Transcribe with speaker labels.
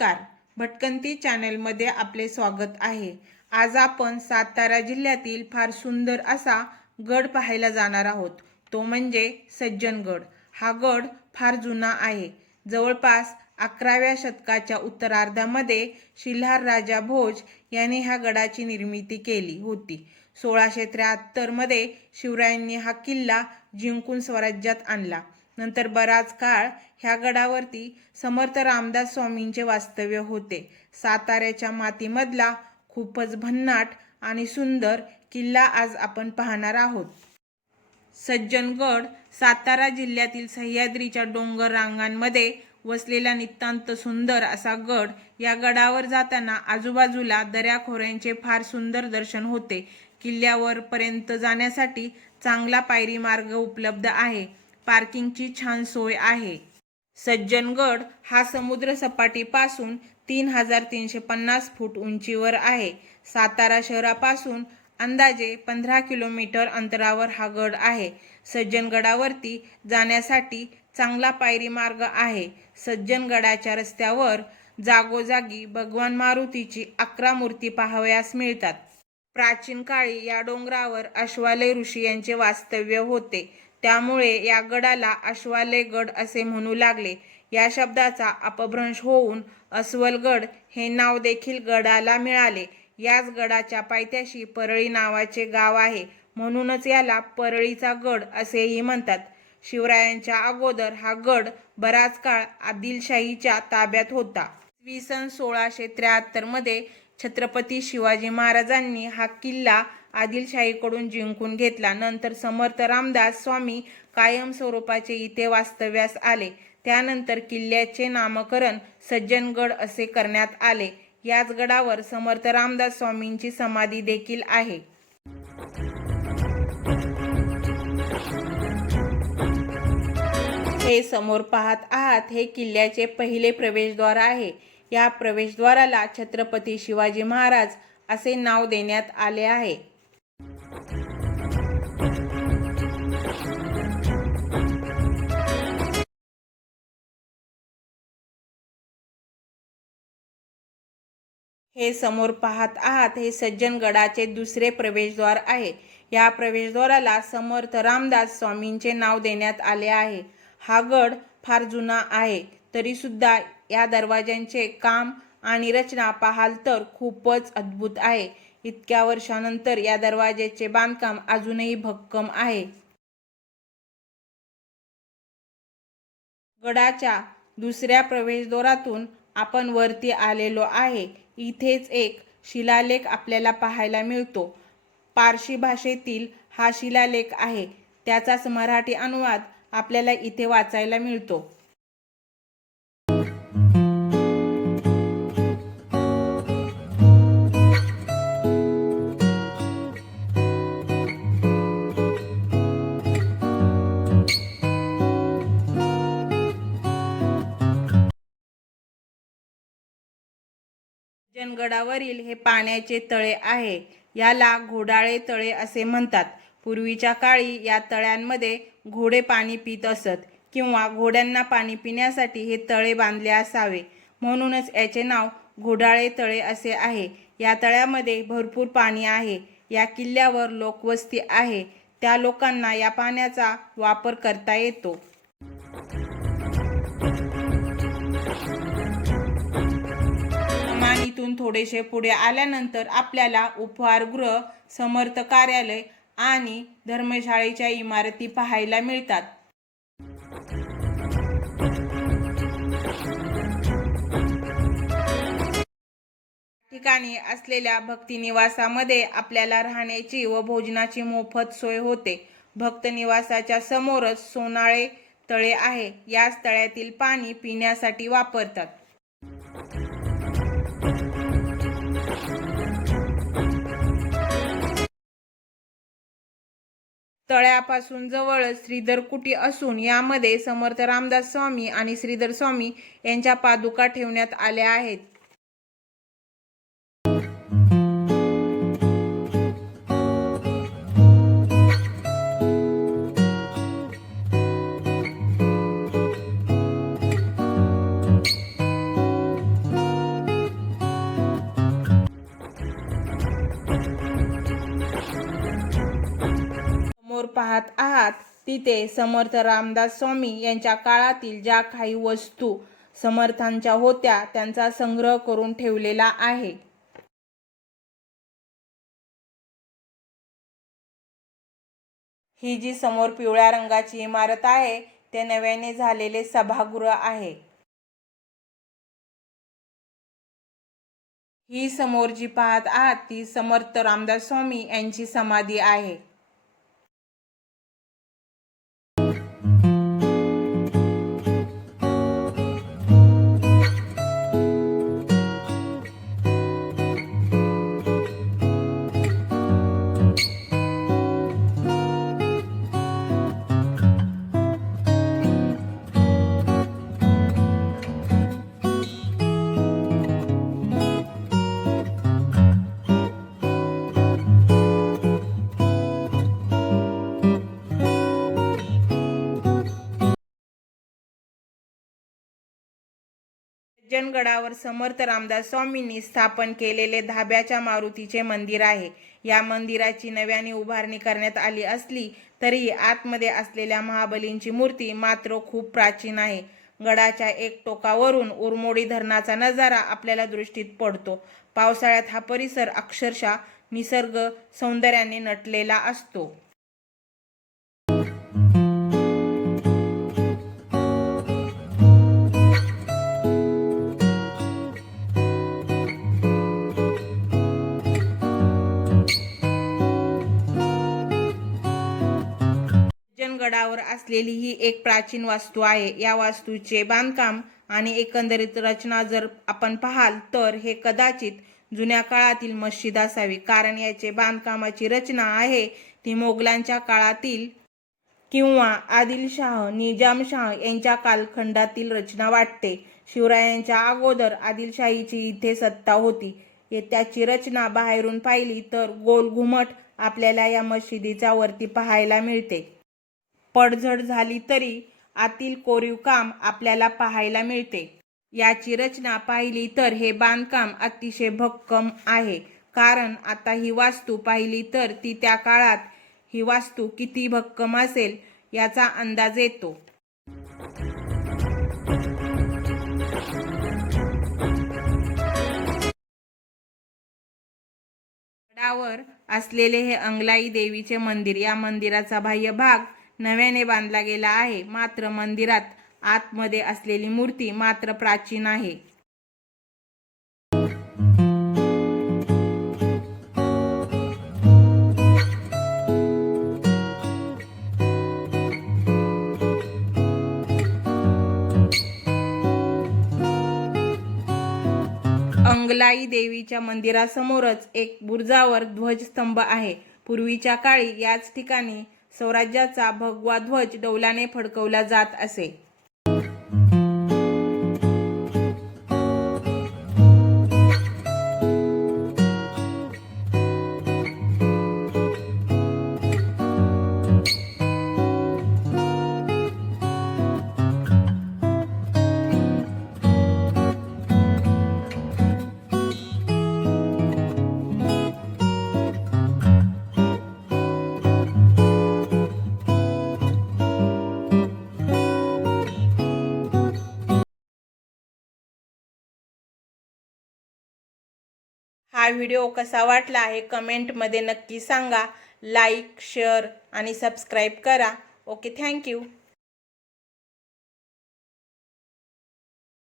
Speaker 1: नमस्कार. भटकंती चॅनलमध्ये आपले स्वागत आहे. आज आपण सातारा जिल्ह्यातील फार सुंदर असा गड पाहायला जाणार आहोत. तो म्हणजे सज्जनगड. हा गड फार जुना आहे. जवळपास अकराव्या शतकाच्या उत्तरार्धामध्ये शिल्हार राजा भोज याने ह्या गडाची निर्मिती केली होती. सोळाशे त्र्याहत्तरमध्ये शिवरायांनी हा किल्ला जिंकून स्वराज्यात आणला. नंतर बराच काळ ह्या गडावरती समर्थ रामदास स्वामींचे वास्तव्य होते. साताऱ्याच्या मातीमधला खूपच भन्नाट आणि सुंदर किल्ला आज आपण पाहणार आहोत. सज्जनगड सातारा जिल्ह्यातील सह्याद्रीच्या डोंगर रांगांमध्ये वसलेला नितांत सुंदर असा गड या गडावर जाताना आजूबाजूला दऱ्याखोऱ्यांचे फार सुंदर दर्शन होते. किल्ल्यावर पर्यंत जाण्यासाठी चांगला पायरी मार्ग उपलब्ध आहे. पार्किंगची छान सोय आहे. सज्जनगड हा समुद्र सपाटीपासून तीन हजार तीनशे पन्नास फूट उंचीवर आहे. सातारा शहरापासून अंदाजे पंधरा किलोमीटर अंतरावर हा गड आहे. सज्जनगडावरती जाण्यासाठी चांगला पायरी मार्ग आहे. सज्जनगडाच्या रस्त्यावर जागोजागी भगवान मारुतीची अकरा मूर्ती पाहावयास मिळतात. प्राचीन काळी या डोंगरावर अश्वालय ऋषी यांचे वास्तव्य होते. त्यामुळे या गडाला अश्वालय गड असे म्हणू लागले. या शब्दाचा अपभ्रंश होऊन अस्वलगड हे नाव देखील गडाला मिळाले. याच गडाच्या पायथ्याशी परळी नावाचे गाव आहे. म्हणूनच याला परळीचा गड असेही म्हणतात. शिवरायांच्या अगोदर हा गड बराच काळ आदिलशाहीच्या ताब्यात होता. इसवी सन सोळाशे त्र्याहत्तरमध्ये छत्रपती शिवाजी महाराजांनी हा किल्ला आदिलशाहीकडून जिंकून घेतला. नंतर समर्थ रामदास स्वामी कायम स्वरूपाचे इथे वास्तव्यास आले. त्यानंतर किल्ल्याचे नामकरण सज्जनगड असे करण्यात आले. याच गडावर समर्थ रामदास स्वामींची समाधी देखील आहे. हे समोर पाहत आहात हे किल्ल्याचे पहिले प्रवेशद्वार आहे. या प्रवेशद्वाराला छत्रपती शिवाजी महाराज असे नाव देण्यात आले आहे. हे समोर पाहत आहात हे सज्जनगडाचे दुसरे प्रवेशद्वार आहे. या प्रवेशद्वाराला समर्थ रामदास स्वामींचे नाव देण्यात आले आहे. हा गड फार जुना आहे. तरीसुद्धा या दरवाज्यांचे काम आणि रचना पाहाल तर खूपच अद्भुत आहे. इतक्या वर्षानंतर या दरवाजेचे बांधकाम अजूनही भक्कम आहे. गडाच्या दुसऱ्या प्रवेशद्वारातून आपण वरती आलेलो आहे. इथेच एक शिलालेख आपल्याला पाहायला मिळतो. पारशी भाषेतील हा शिलालेख आहे. त्याचाच मराठी अनुवाद आपल्याला इथे वाचायला मिळतो. जनगडावरील हे पाण्याचे तळे आहे. याला घोडाळे तळे असे म्हणतात. पूर्वीच्या काळी या तळ्यांमध्ये घोडे पाणी पित असत किंवा घोड्यांना पाणी पिण्यासाठी हे तळे बांधले असावे. म्हणूनच याचे नाव घोडाळे तळे असे आहे. या तळ्यामध्ये भरपूर पाणी आहे. या किल्ल्यावर लोकवस्ती आहे. त्या लोकांना या पाण्याचा वापर करता येतो. कमानीतून थोडेसे पुढे आल्यानंतर आपल्याला उपहारगृह समर्थ कार्यालय आणि धर्मशाळेच्या इमारती पाहायला मिळतात. ठिकाणी असलेल्या भक्तिनिवासामध्ये आपल्याला राहण्याची व भोजनाची मोफत सोय होते. भक्त निवासाच्या समोरच सोनाळे तळे आहे. याच तळ्यातील पाणी पिण्यासाठी वापरतात. तळ्यापासून जवळच श्रीधर कुटी असून यामध्ये समर्थ रामदास स्वामी आणि श्रीधर स्वामी यांच्या पादुका ठेवण्यात आल्या आहेत. पाहत आहात तिथे समर्थ रामदास स्वामी यांच्या काळातील ज्या काही वस्तू समर्थांच्या होत्या त्यांचा संग्रह करून ठेवलेला आहे. ही जी समोर पिवळ्या रंगाची इमारत आहे ते नव्याने झालेले सभागृह आहे. ही समोर जी पाहत आहात ती समर्थ रामदास स्वामी यांची समाधी आहे. सज्जनगडावर समर्थ रामदास स्वामींनी स्थापन केलेले धाब्याच्या मारुतीचे मंदिर आहे. या मंदिराची नव्याने उभारणी करण्यात आली असली तरी आतमध्ये असलेल्या महाबलींची मूर्ती मात्र खूप प्राचीन आहे. गडाच्या एक टोकावरून उरमोडी धरणाचा नजारा आपल्याला दृष्टीत पडतो. पावसाळ्यात हा परिसर अक्षरशः निसर्ग सौंदर्याने नटलेला असतो. गडावर असलेली ही एक प्राचीन वास्तू आहे. या वास्तूचे बांधकाम आणि एकंदरीत रचना जर आपण पाहाल तर हे कदाचित जुन्या काळातील मस्जिद असावी. कारण याचे बांधकामाची रचना आहे ती मोगलांच्या काळातील किंवा आदिलशाह निजामशाह यांच्या कालखंडातील रचना वाटते. शिवरायांच्या अगोदर आदिलशाहीची इथे सत्ता होती. त्याची रचना बाहेरून पाहिली तर गोल घुमट आपल्याला या मशिदीच्या वरती पाहायला मिळते. पडझड झाली तरी आतील कोरीव काम आपल्याला पाहायला मिळते. याची रचना पाहिली तर हे बांधकाम अतिशय भक्कम आहे. कारण आता ही वास्तू पाहिली तर ती त्या काळात ही वास्तू किती भक्कम असेल याचा अंदाज येतो. गडावर असलेले हे अंगलाई देवीचे मंदिर या मंदिराचा बाह्य भाग नव्याने बांधला गेला आहे. मात्र मंदिरात आतमध्ये असलेली मूर्ती मात्र प्राचीन आहे. अंगलाई देवीच्या मंदिरासमोरच एक बुरजावर ध्वजस्तंभ आहे. पूर्वीच्या काळी याच ठिकाणी स्वराज्याचा भगवा ध्वज डौलाने फडकवला जात असे. हा व्हिडिओ कसा वाटला हे कमेंटमध्ये नक्की सांगा. लाईक शेअर आणि सबस्क्राईब करा. Okay thank you